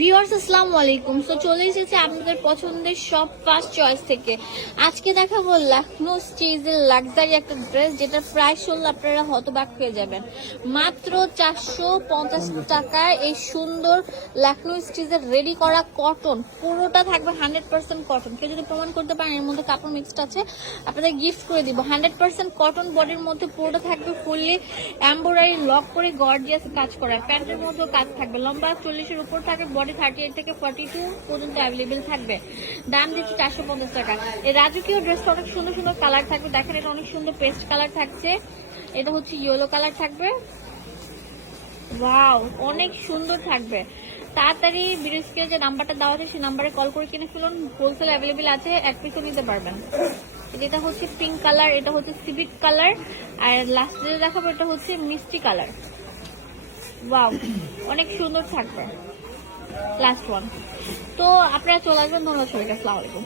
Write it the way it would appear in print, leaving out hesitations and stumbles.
Viewers আসসালামু আলাইকুম। So চলে এসেছে আপনাদের পছন্দের সব ফার্স্ট চয়েস থেকে। আজকে দেখাবো লাখনৌ স্টিচের লাক্সারি একটা ড্রেস, যেটার প্রাইস শুনলে আপনারা হতবাক হয়ে যাবেন। মাত্র 450 টাকায় এই সুন্দর লাখনৌ স্টিচের রেডি করা কটন, পুরোটা থাকবে 100% কটন। কেউ যদি প্রমাণ করতে পারেন এর মধ্যে কাপড় মিক্সড আছে, আপনাদের গিফট করে দিব। 100% কটন, বডির মধ্যে পুরোটা থাকবে ফুললি এমব্রয়ডারি লক করে গর্জিয়াস কাজ করা। প্যান্টের মধ্যেও কাজ থাকবে, লম্বা 40-এর উপর থাকবে, বডি 38 থেকে 42 পর্যন্ত অ্যাভেলেবেল থাকবে। দাম দিচ্ছি 450 টাকা। এই রাজকীয় ড্রেসটা অনেক সুন্দর সুন্দর কালার থাকবে। দেখেন এটা অনেক সুন্দর পেস্ট কালার থাকছে, এটা হচ্ছে ইয়েলো কালার থাকবে। ওয়াও, অনেক সুন্দর থাকবে। তাড়াতাড়ি ভিডিও স্ক্রিনে যে নাম্বারটা দেওয়া আছে সেই নাম্বারে কল করে কিনে ফেলুন। হোলসেল অ্যাভেলেবেল আছে, এক পিসও নিতে পারবেন। এটা হচ্ছে পিঙ্ক কালার, এটা হচ্ছে সিভিক কালার, আর লাস্ট যে দেখাবো এটা হচ্ছে মিষ্টি কালার। ওয়াও, অনেক সুন্দর থাকবে। Last one. তো আপনারা চলে আসবেন। ধন্যবাদ সবাইকে। আসসালামু আলাইকুম।